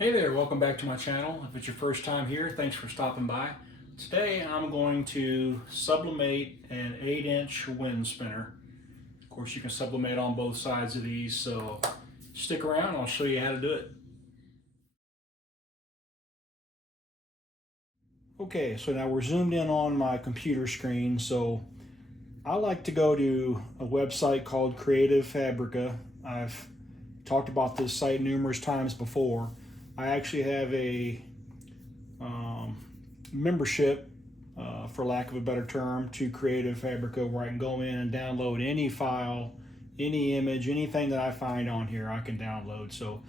Hey there, welcome back to my channel. If it's your first time here, thanks for stopping by. Today I'm going to sublimate an 8-inch wind spinner. Of course you can sublimate on both sides of these, so stick around, I'll show you how to do it. Okay, so now we're zoomed in on my computer screen, so I like to go to a website called Creative Fabrica. I've talked about this site numerous times before. I actually have a membership, for lack of a better term, to Creative Fabrica, where I can go in and download any file, any image, anything that I find on here I can download. So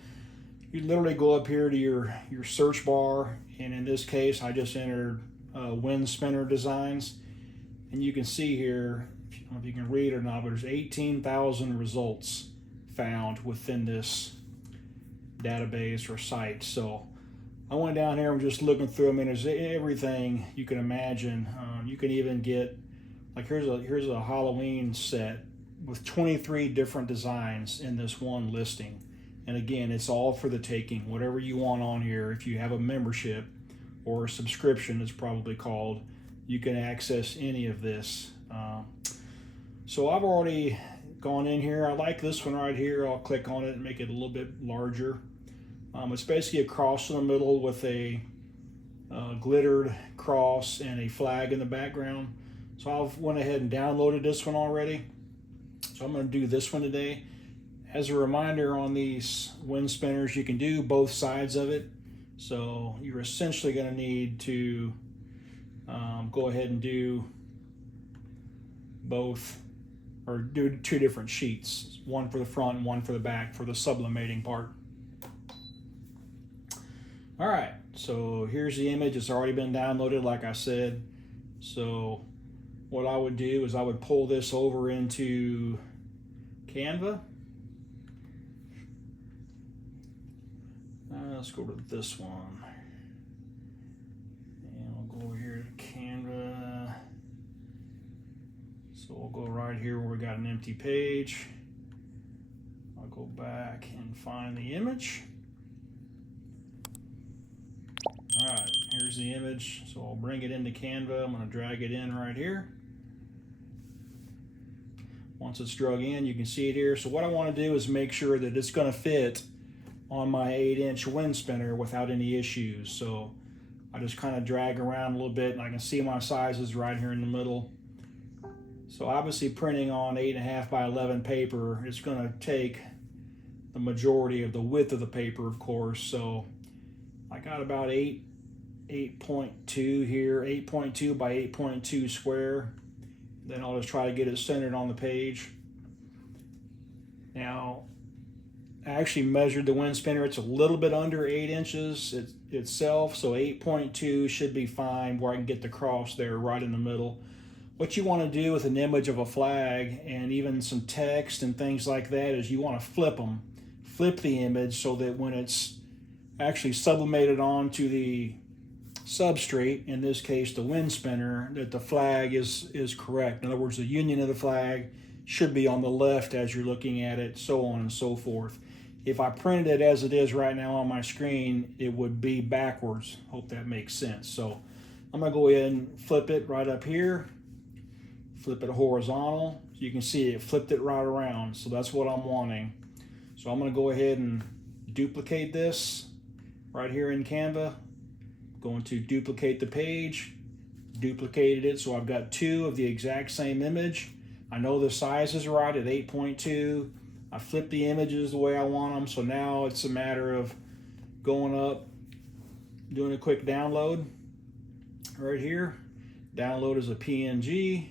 you literally go up here to your search bar, and in this case I just entered wind spinner designs, and you can see here, I don't know if you can read or not, but there's 18,000 results found within this database or site. So I went down here and just looking through. I mean, there's everything you can imagine. You can even get, like, here's a Halloween set with 23 different designs in this one listing. And again, it's all for the taking. Whatever you want on here, if you have a membership or a subscription, it's probably called, you can access any of this. So I've already gone in here. I like this one right here. I'll click on it and make it a little bit larger. It's basically a cross in the middle with a glittered cross and a flag in the background. So I've went ahead and downloaded this one already. So I'm going to do this one today. As a reminder, on these wind spinners, you can do both sides of it. So you're essentially going to need to go ahead and do both, or do two different sheets, one for the front and one for the back for the sublimating part. All right, so here's the image. It's already been downloaded, like I said. So what I would do is I would pull this over into Canva. Let's go to this one. And we'll go over here to Canva. So we'll go right here where we got an empty page. I'll go back and find the image. All right, here's the image. So I'll bring it into Canva. I'm going to drag it in right here. Once it's drug in, you can see it here. So what I want to do is make sure that it's going to fit on my 8-inch wind spinner without any issues. So I just kind of drag around a little bit, and I can see my sizes right here in the middle. So obviously, printing on 8.5 by 11 paper, it's going to take the majority of the width of the paper, of course. So I got about 8.2 here, 8.2 by 8.2 square. Then I'll just try to get it centered on the page. Now, I actually measured the wind spinner. It's a little bit under 8 inches itself, so 8.2 should be fine, where I can get the cross there right in the middle. What you want to do with an image of a flag and even some text and things like that is you want to flip them. Flip the image so that when it's actually sublimated onto the substrate, in this case the wind spinner, that the flag is correct. In other words, the union of the flag should be on the left as you're looking at it, so on and so forth. If I printed it as it is right now on my screen, it would be backwards. Hope that makes sense. So I'm going to go ahead and flip it right up here, flip it horizontal. So you can see it flipped it right around. So that's what I'm wanting. So I'm going to go ahead and duplicate this right here in Canva. Going to duplicate the page, duplicated it, so I've got two of the exact same image. I know the size is right at 8.2. I flipped the images the way I want them, so now it's a matter of going up, doing a quick download right here. Download as a PNG.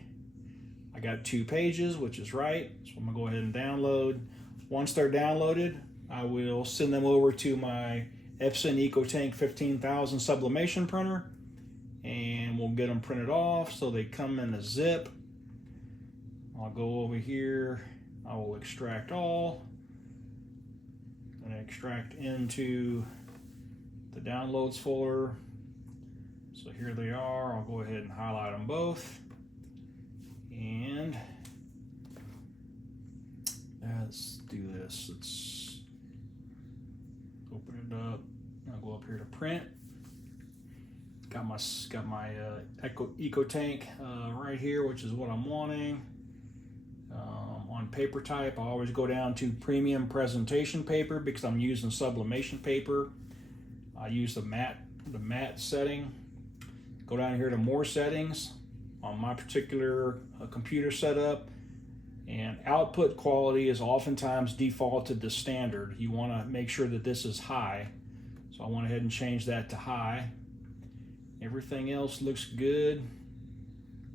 I got 2 pages, which is right, so I'm gonna go ahead and download. Once they're downloaded, I will send them over to my Epson EcoTank 15,000 sublimation printer, and we'll get them printed off so they come in a zip. I'll go over here, I will extract all, and extract into the downloads folder. So here they are. I'll go ahead and highlight them both, and let's do this. Let's open it up I'll go up here to print. Got my Eco Tank right here, which is what I'm wanting. On paper type, I always go down to premium presentation paper because I'm using sublimation paper. I use the matte setting. Go down here to more settings on my particular computer setup, and output quality is oftentimes defaulted to standard. You want to make sure that this is high, so I went ahead and changed that to high. Everything else looks good.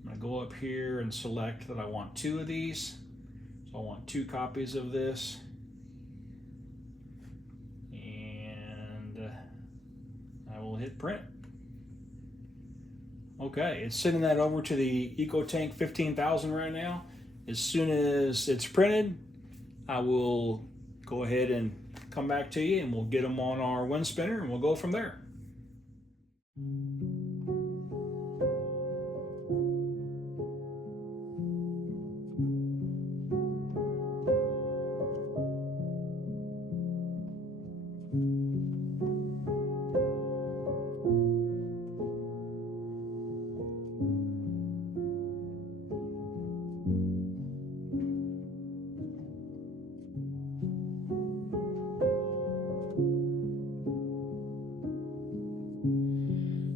I'm going to go up here and select that I want 2 of these. So I want 2 copies of this. And I will hit print. Okay, it's sending that over to the EcoTank 15,000 right now. As soon as it's printed, I will go ahead and come back to you and we'll get them on our wind spinner and we'll go from there.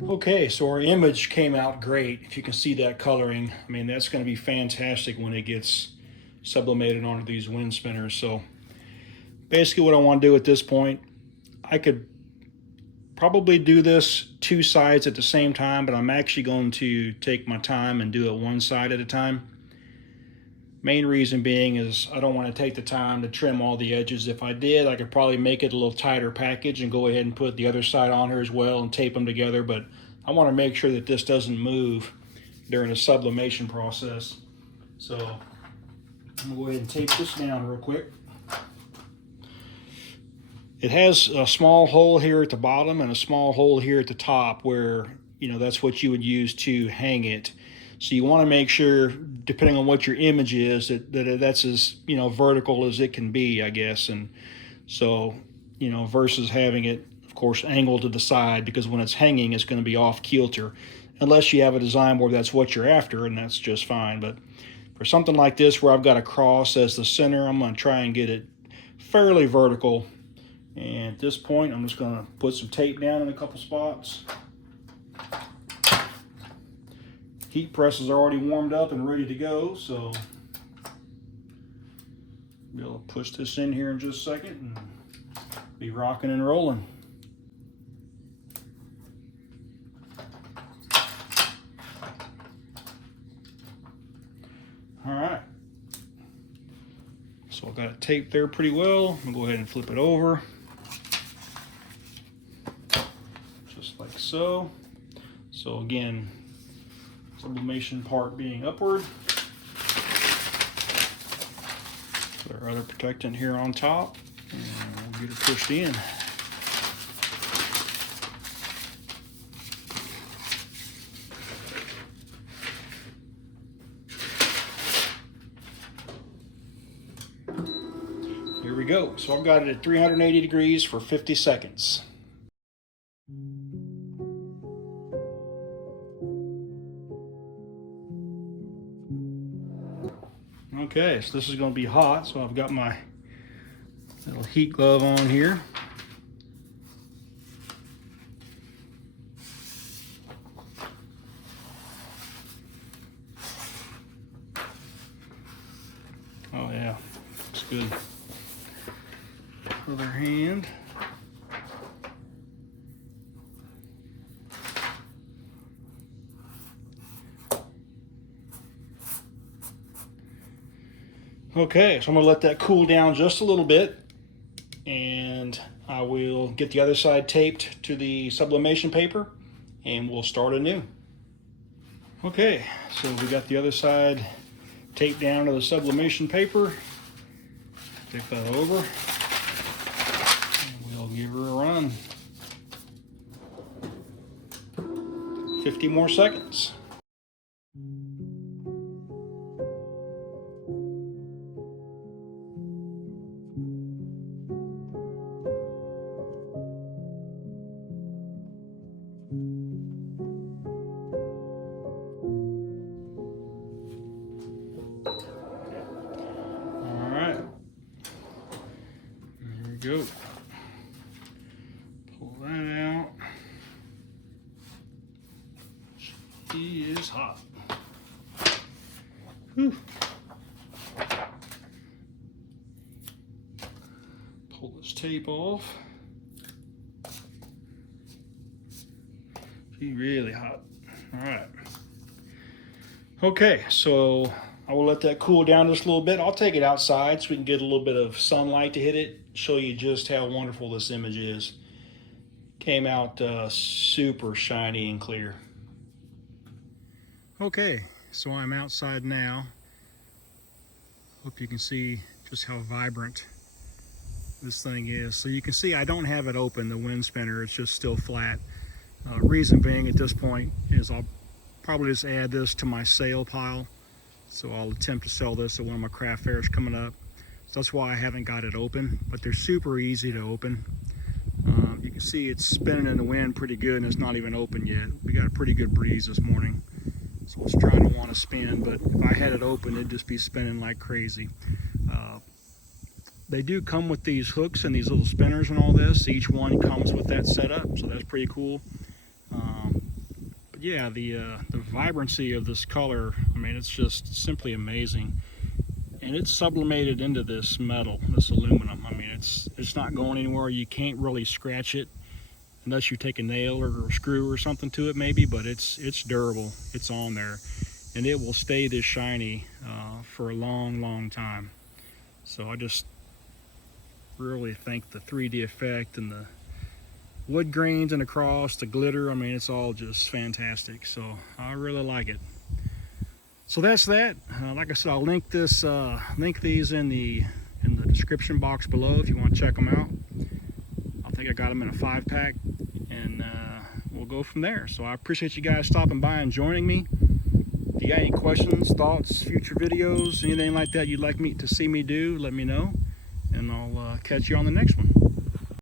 Okay, so our image came out great. If you can see that coloring, I mean, that's going to be fantastic when it gets sublimated onto these wind spinners. So basically what I want to do at this point, I could probably do this 2 sides at the same time, but I'm actually going to take my time and do it 1 side at a time. Main reason being is I don't want to take the time to trim all the edges. If I did, I could probably make it a little tighter package and go ahead and put the other side on here as well and tape them together, but I want to make sure that this doesn't move during the sublimation process. So I'm going to go ahead and tape this down real quick. It has a small hole here at the bottom and a small hole here at the top where, that's what you would use to hang it. So you want to make sure, depending on what your image is, that that's as vertical as it can be, I guess. And so, versus having it, of course, angled to the side, because when it's hanging, it's going to be off kilter, unless you have a design where that's what you're after, and that's just fine. But for something like this, where I've got a cross as the center, I'm going to try and get it fairly vertical. And at this point, I'm just going to put some tape down in a couple spots. Heat press is already warmed up and ready to go, so be able to push this in here in just a second and be rocking and rolling. All right, so I've got it taped there pretty well. I'm gonna go ahead and flip it over, just like so. So again, sublimation part being upward. Put our other protectant here on top, and we'll get it pushed in. Here we go. So I've got it at 380 degrees for 50 seconds. Okay, so this is going to be hot, so I've got my little heat glove on here. Oh yeah, looks good. Other hand. Okay, so I'm going to let that cool down just a little bit, and I will get the other side taped to the sublimation paper, and we'll start anew. Okay, so we got the other side taped down to the sublimation paper. Take that over, and we'll give her a run. 50 more seconds. Pull that out. He is hot. Whew. Pull this tape off. He's really hot. All right. Okay, so I will let that cool down just a little bit. I'll take it outside so we can get a little bit of sunlight to hit it, show you just how wonderful this image is. Came out super shiny and clear. Okay, so I'm outside now. Hope you can see just how vibrant this thing is. So you can see I don't have it open, the wind spinner, it's just still flat. Reason being at this point is I'll probably just add this to my sale pile. So I'll attempt to sell this at one of my craft fairs coming up. So that's why I haven't got it open, but they're super easy to open. You can see it's spinning in the wind pretty good and it's not even open yet. We got a pretty good breeze this morning. So it's trying to want to spin, but if I had it open, it'd just be spinning like crazy. They do come with these hooks and these little spinners and all this. Each one comes with that setup, so that's pretty cool. But yeah, the vibrancy of this color, I mean, it's just simply amazing. And it's sublimated into this metal, this aluminum. I mean, it's not going anywhere. You can't really scratch it unless you take a nail or a screw or something to it maybe, but it's durable. It's on there. And it will stay this shiny for a long, long time. So I just really think the 3D effect and the wood grains and across the glitter, I mean, it's all just fantastic. So I really like it. So that's that. Like I said, I'll link these in the description box below if you want to check them out. I think I got them in a 5-pack, and we'll go from there. So I appreciate you guys stopping by and joining me. If you got any questions, thoughts, future videos, anything like that you'd like me to see me do, let me know, and I'll catch you on the next one.